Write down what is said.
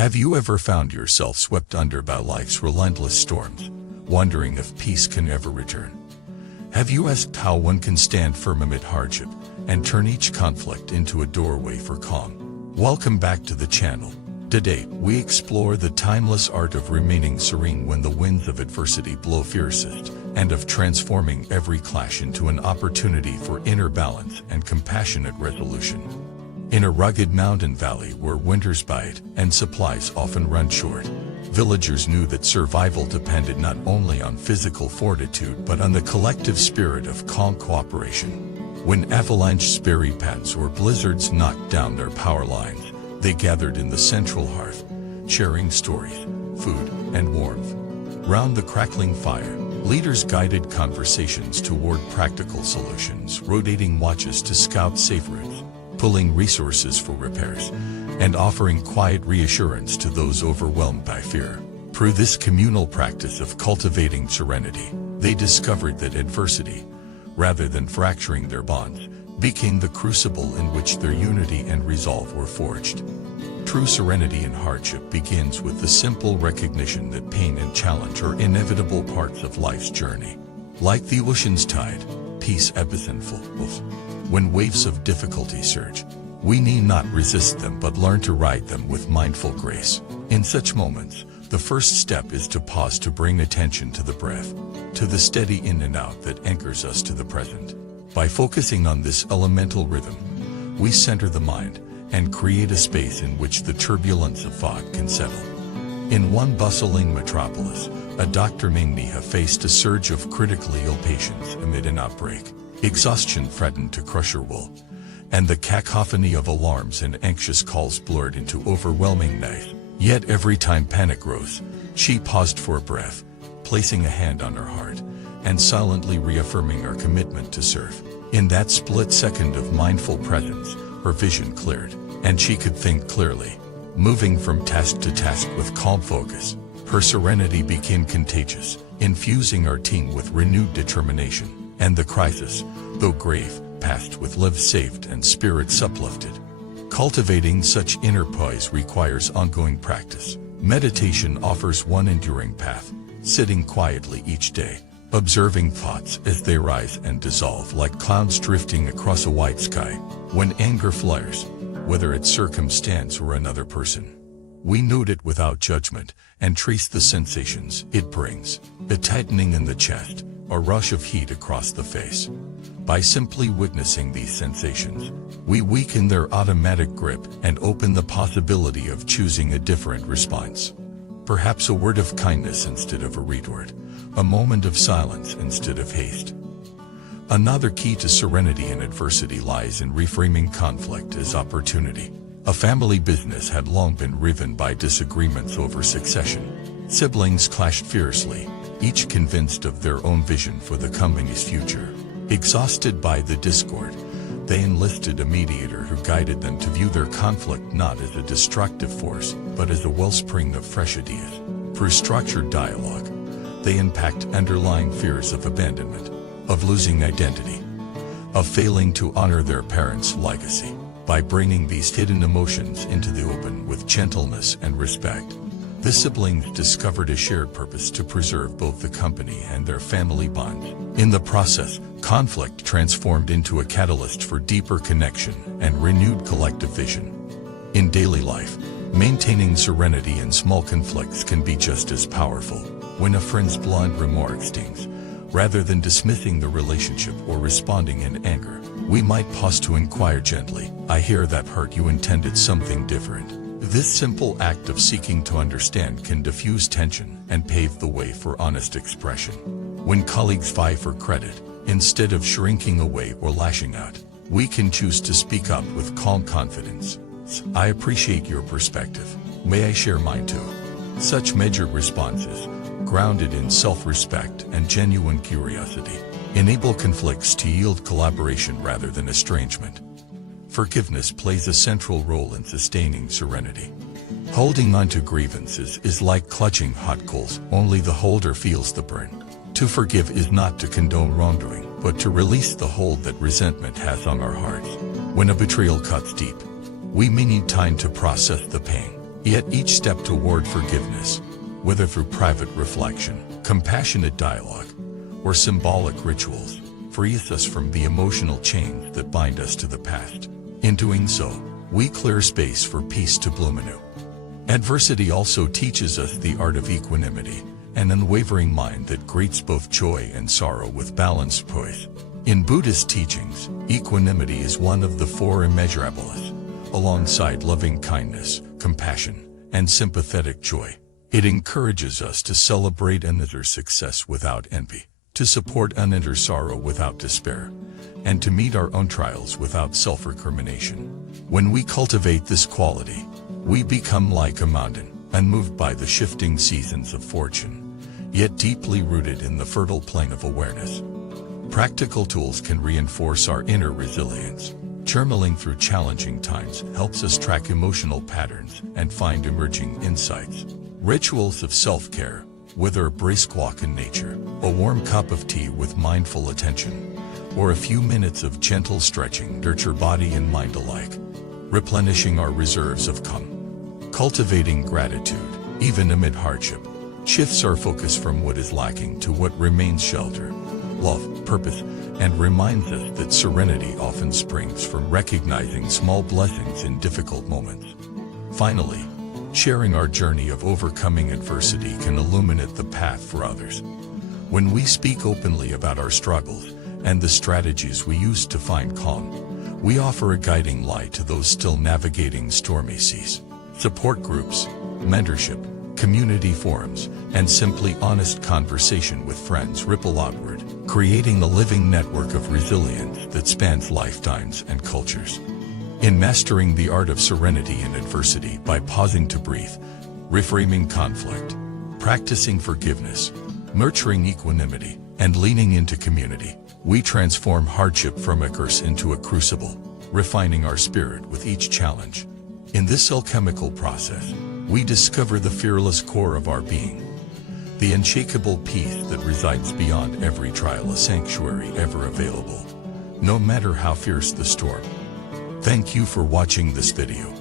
Have you ever found yourself swept under by life's relentless storms, wondering if peace can ever return? Have you asked how one can stand firm amid hardship and turn each conflict into a doorway for calm? Welcome back to the channel. Today, we explore the timeless art of remaining serene when the winds of adversity blow fiercest, and of transforming every clash into an opportunity for inner balance and compassionate resolution. In a rugged mountain valley where winters bite and supplies often run short, villagers knew that survival depended not only on physical fortitude but on the collective spirit of calm cooperation. When avalanche berry paths or blizzards knocked down their power lines, they gathered in the central hearth, sharing stories, food, and warmth. Round the crackling fire, leaders guided conversations toward practical solutions, rotating watches to scout safe routes, pulling resources for repairs, and offering quiet reassurance to those overwhelmed by fear. Through this communal practice of cultivating serenity, they discovered that adversity, rather than fracturing their bonds, became the crucible in which their unity and resolve were forged. True serenity in hardship begins with the simple recognition that pain and challenge are inevitable parts of life's journey. Like the ocean's tide, peace ebbs and flows. When waves of difficulty surge, we need not resist them but learn to ride them with mindful grace. In such moments, the first step is to pause to bring attention to the breath, to the steady in and out that anchors us to the present. By focusing on this elemental rhythm, we center the mind and create a space in which the turbulence of thought can settle. In one bustling metropolis, a doctor named Neha faced a surge of critically ill patients amid an outbreak. Exhaustion threatened to crush her will, and the cacophony of alarms and anxious calls blurred into overwhelming noise. Yet every time panic rose, she paused for a breath, placing a hand on her heart, and silently reaffirming her commitment to serve. In that split second of mindful presence, her vision cleared, and she could think clearly, moving from task to task with calm focus. Her serenity became contagious, infusing our team with renewed determination. And the crisis, though grave, passed with lives saved and spirits uplifted. Cultivating such inner poise requires ongoing practice. Meditation offers one enduring path: sitting quietly each day, observing thoughts as they rise and dissolve like clouds drifting across a white sky. When anger flares, whether it's circumstance or another person, we note it without judgment and trace the sensations it brings: a tightening in the chest, a rush of heat across the face. By simply witnessing these sensations, we weaken their automatic grip and open the possibility of choosing a different response. Perhaps a word of kindness instead of a retort, a moment of silence instead of haste. Another key to serenity in adversity lies in reframing conflict as opportunity. A family business had long been riven by disagreements over succession. Siblings clashed fiercely, each convinced of their own vision for the company's future. Exhausted by the discord, they enlisted a mediator who guided them to view their conflict not as a destructive force, but as a wellspring of fresh ideas. Through structured dialogue, they unpacked underlying fears of abandonment, of losing identity, of failing to honor their parents' legacy. By bringing these hidden emotions into the open with gentleness and respect, the siblings discovered a shared purpose to preserve both the company and their family bonds. In the process, conflict transformed into a catalyst for deeper connection and renewed collective vision. In daily life, maintaining serenity in small conflicts can be just as powerful. When a friend's blunt remark stings, rather than dismissing the relationship or responding in anger, we might pause to inquire gently, "I hear that hurt you intended something different." This simple act of seeking to understand can diffuse tension and pave the way for honest expression. When colleagues vie for credit, instead of shrinking away or lashing out, we can choose to speak up with calm confidence. "I appreciate your perspective. May I share mine too?" Such measured responses, grounded in self-respect and genuine curiosity, enable conflicts to yield collaboration rather than estrangement. Forgiveness plays a central role in sustaining serenity. Holding on to grievances is like clutching hot coals, only the holder feels the burn. To forgive is not to condone wrongdoing, but to release the hold that resentment has on our hearts. When a betrayal cuts deep, we may need time to process the pain, Yet each step toward forgiveness, whether through private reflection, compassionate dialogue, or symbolic rituals, frees us from the emotional chains that bind us to the past. In doing so, we clear space for peace to bloom anew. Adversity also teaches us the art of equanimity, an unwavering mind that greets both joy and sorrow with balanced poise. In Buddhist teachings, equanimity is one of the four immeasurables, alongside loving kindness, compassion, and sympathetic joy. It encourages us to celebrate another's success without envy, to support another's sorrow without despair, and to meet our own trials without self-recrimination. When we cultivate this quality, we become like a mountain, unmoved by the shifting seasons of fortune, yet deeply rooted in the fertile plain of awareness. Practical tools can reinforce our inner resilience. Journaling through challenging times helps us track emotional patterns and find emerging insights. Rituals of self-care, whether a brisk walk in nature, a warm cup of tea with mindful attention, or a few minutes of gentle stretching, nurture body and mind alike, replenishing our reserves of calm. Cultivating gratitude, even amid hardship, shifts our focus from what is lacking to what remains: shelter, love, purpose, and reminds us that serenity often springs from recognizing small blessings in difficult moments. Finally, sharing our journey of overcoming adversity can illuminate the path for others. When we speak openly about our struggles and the strategies we use to find calm, we offer a guiding light to those still navigating stormy seas. Support groups, mentorship, community forums, and simply honest conversation with friends ripple outward, creating a living network of resilience that spans lifetimes and cultures. In mastering the art of serenity in adversity by pausing to breathe, reframing conflict, practicing forgiveness, nurturing equanimity, and leaning into community, we transform hardship from a curse into a crucible, refining our spirit with each challenge. In this alchemical process, we discover the fearless core of our being, the unshakable peace that resides beyond every trial, a sanctuary ever available, no matter how fierce the storm. Thank you for watching this video.